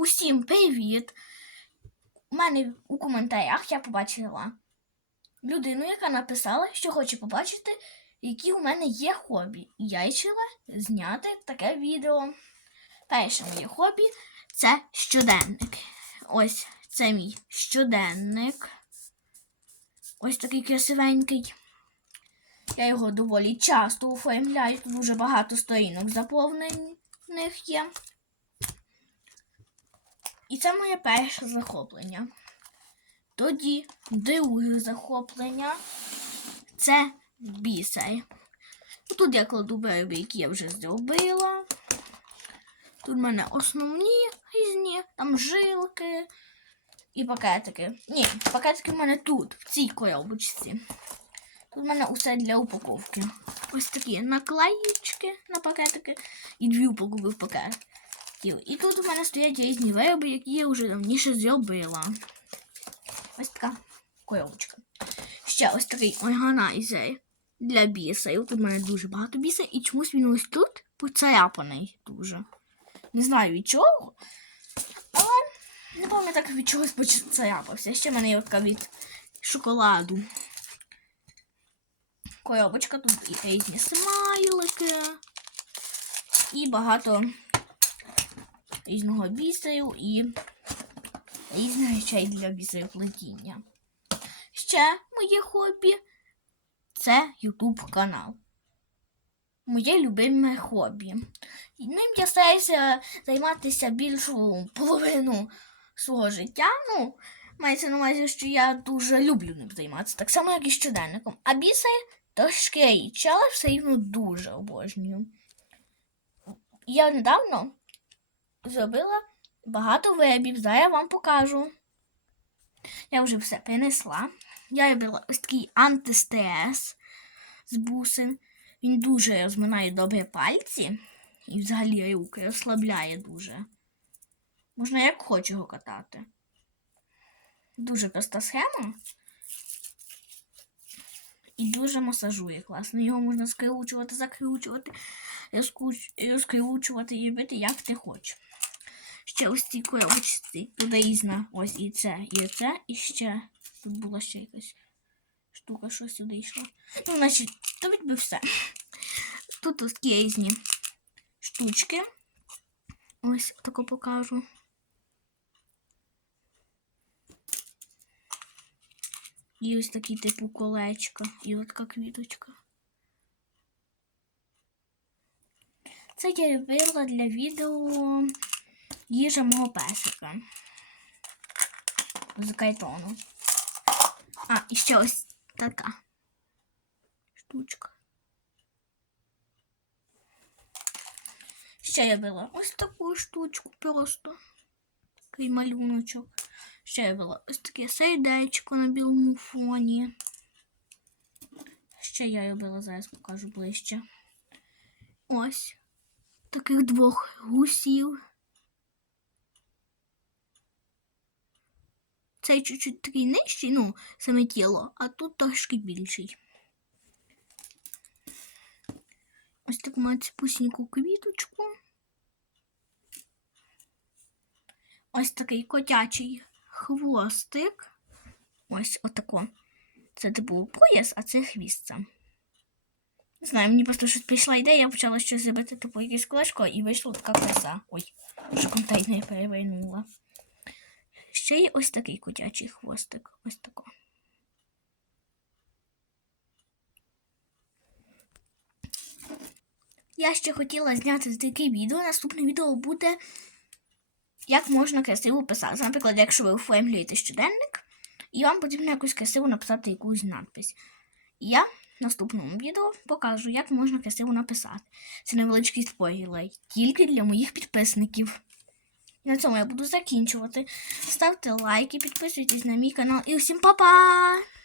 Усім привіт! У мене у коментарях я побачила людину, яка написала, що хоче побачити, які у мене є хобі. І я вирішила зняти таке відео. Перше моє хобі це щоденник. Ось це мій щоденник. Ось такий красивенький. Я його доволі часто оформляю. Дуже багато сторінок заповнених є. І це моє перше захоплення. Тоді друге захоплення це бісер. Тут я кладу вироби, які я вже зробила. Тут в мене основні різні, там жилки і пакетики. Ні, пакетики в мене тут, в цій коробочці. Тут в мене усе для упаковки. Ось такі наклеїчки на пакетики і дві упаковки в пакет. І тут у мене стоять різні вироби, які я вже давніше зробила. Ось така коробочка. Ще ось такий органайзер для бісерів. Тут у мене дуже багато бісер, і чомусь він ось тут поцарапаний дуже. Не знаю від чого. Але пам'ятаю, так від чогось поцарапався. Ще в мене є така від шоколаду. Коробочка, тут і різні смайлики. І багато різного бісеру і різних речей для бісероплетіння. Ще моє хобі це YouTube канал. Моє любиме хобі. І ним я стараюся займатися більшу половину свого життя. Ну, мається на увазі, що я дуже люблю ним займатися, так само, як і щоденником. А бісер трошки рідше, але все рівно дуже обожнюю. Я недавно зробила багато вебів. Зараз я вам покажу. Я вже все принесла. Я робила ось такий антистрес з бусин. Він дуже розминає добре пальці і взагалі руки розслабляє дуже. Можна як хочу його катати. Дуже проста схема. І дуже масажує класно. Його можна скручувати, закручувати, розкруч- розкручувати і робити, як ти хочеш. Ще ось ці коробочці. Тут різна. Ось і це, і це, і ще. Тут була ще якась штука, що сюди йшла. Ну, значить, то би все. Тут ось такі різні штучки. Ось тако покажу. І ось такі типу колечка. І от така квіточка. Це я робила для відео їжа мого песика. З кайтону. А, і ще ось така штучка. Ще я робила ось таку штучку просто. Такий малюночок. Ще я робила ось таке сердечко на білому фоні. Ще я робила, зараз покажу ближче. Ось таких двох гусів. Цей чуть-чуть такий нижчий, ну, саме тіло, а тут трошки більший. Ось таку мацепусіньку квіточку. Ось такий котячий хвостик. Ось отако. Це типу пояс, а це хвіст. Не знаю, мені просто щось прийшла ідея, я почала щось зробити, типу якесь колешко, і вийшла така краса. Ой, що контейнер перевернула. Ще є ось такий котячий хвостик. Ось тако. Я ще хотіла зняти таке відео. Наступне відео буде, як можна красиво писати. Наприклад, якщо ви оформлюєте щоденник, і вам потрібно якось красиво написати якусь надпись. Я в наступному відео покажу, як можна красиво написати. Це невеличкий спойлер, тільки для моїх підписників. На цьому я буду закінчувати. Ставте лайки, підписуйтесь на мій канал і всім па-па!